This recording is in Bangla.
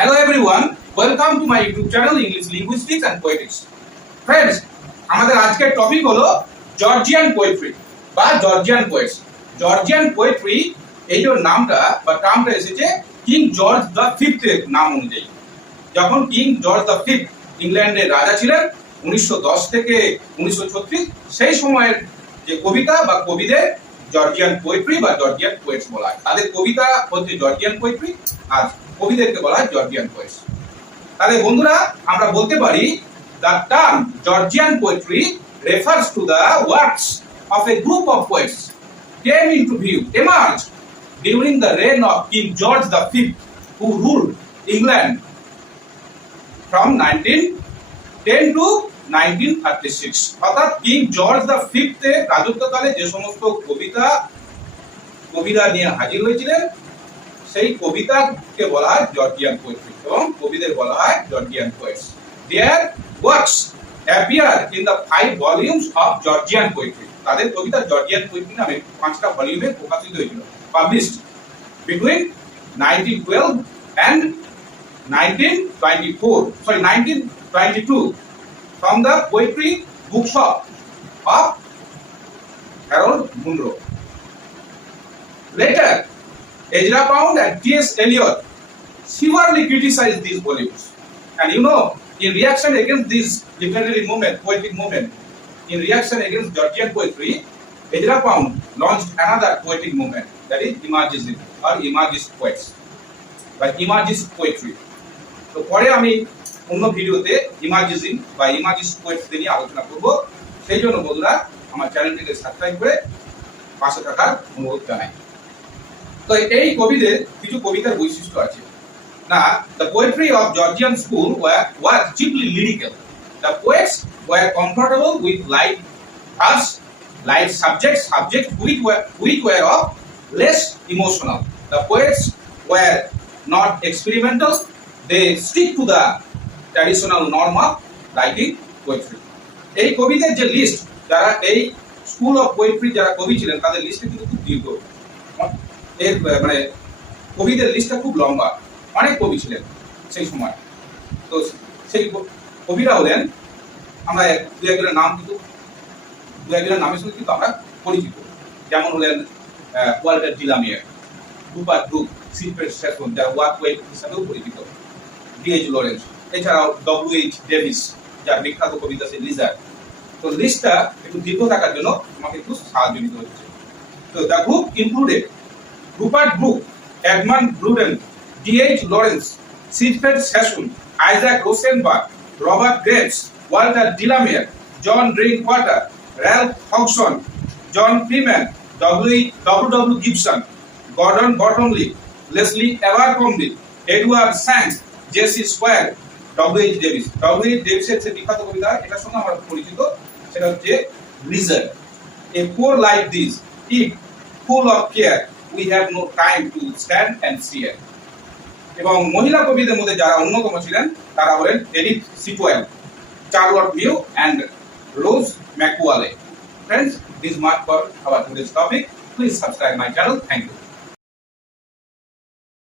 Hello everyone, welcome to my YouTube channel English Linguistics and Poetics. Friends, আমাদের আজকের টপিক হলো জর্জিয়ান পোয়েট্রি বা জর্জিয়ান পোয়েটস। জর্জিয়ান পোয়েট্রি এই যে নামটা বা টার্মটা এসেছে কিং জর্জ দ্য ফিফথ এর নাম অনুযায়ী। যখন কিং জর্জ দ্য ফিফথ ইংল্যান্ডের রাজা ছিলেন 1910 থেকে 1936, সেই সময়ের যে কবিতা বা কবিদের জর্জিয়ান পোয়েট্রি বা জর্জিয়ান পোয়েটস বলা হয়। তাদের কবিতা হচ্ছে জর্জিয়ান পোয়েট্রি আর কবিদেরকে বলা হয় জর্জিয়ান পোয়েটস। তাহলে বন্ধুরা আমরা বলতে পারি the term Georgian poetry refers to the works of a group of poets came into view, emerged during the reign of King George V, who ruled England from 1910 to 1936. অর্থাৎ কিং জর্জ দ্য ফিফথ এর রাজত্বকালে যে সমস্ত কবিতা নিয়ে হাজির হয়েছিলেন সেই কবিতাকে বলা হয় জর্জিয়ান পোয়েট্রি এবং কবিদের বলা হয় Georgian poets. Their works appear in the 5 volumes of Georgian poetry. তাদের কবিতা জর্জিয়ান পোয়েট্রি নামে 5টা ভলিউমে প্রকাশিত হয়েছিল, published between 1912 and 1922 from the poetry bookshop of Harold Munro. Later, Ezra Pound and T.S. Eliot severely criticized these volumes. And you know, in reaction against this literary movement, poetic movement, in reaction against Georgian poetry, Ezra Pound launched another poetic movement, that is Imagism or Imagist poets, like Imagist poetry. তো পরে আমি অন্য ভিডিওতে ইমাজিজম বা ইমাজিস্ট পোয়েটস নিয়ে আলোচনা করব। সেই জন্য বন্ধুরা আমার চ্যানেলটিকে সাবস্ক্রাইব করে পাশে থাকার অনুরোধ জানাই। তো এই কবিদের কিছু কবিতার বৈশিষ্ট্য আছে। Now, the poetry of Georgian school was chiefly lyrical. The poets were comfortable with light verse, light subjects which were of less emotional. The poets were not experimental. They stick to the traditional norm of writing poetry. এই কবিদের যে লিস্ট, যারা এই স্কুল অফ পোয়েট্রি যারা কবি ছিলেন তাদের লিস্টটা কিন্তু খুব দীর্ঘ। এর মানে কবিদের লিস্টটা খুব লম্বা, অনেক কবি ছিলেন সেই সময়। তো সেই কবিরা হলেন, আমরা দু একজনের নামের সঙ্গে কিন্তু আমরা পরিচিত, যেমন হলেন ওয়াল্টার ডিলামিয়ার, রুপার্ট ব্রুক, সিলভেস্টার স্ট্যাথন, যারা ওয়ার্ক পোয়েট হিসাবেও পরিচিত, D.H. লরেন্স, এছাড়াও W.H. ডেভিস, যার বিখ্যাত কবিতা সে লিজার। তো লিস্টটা একটু দীর্ঘ থাকার জন্য আমাকে একটু সাহায্য নিতে হচ্ছে। তো the group included Rupert Brooke, Edmund Blunden, D.H. Lawrence, Sylvester Stathan, Isaac Rosenberg, Robert Graves, Walter de la Mare, John Drinkwater, Ralph Hodgson, John Freeman, W.W. Gibson, Gordon Bottomley, Leslie Abercrombie, Edward Sands, JC Squire, W.H. Davies. W.H. ডেভিসের যে বিখ্যাত কবিতা এটার সঙ্গে আমরা পরিচিত, সেটা হচ্ছে লিজার। A poor like this, if full of care, we have no time to stand and stare. এবং মহিলা কবিদের মধ্যে যারা অন্যতম ছিলেন তারা হলেন Edith Sitwell, Charlotte Mew and Rose Macaulay. Friends, this is much for our today's topic. Please subscribe my channel. Thank you.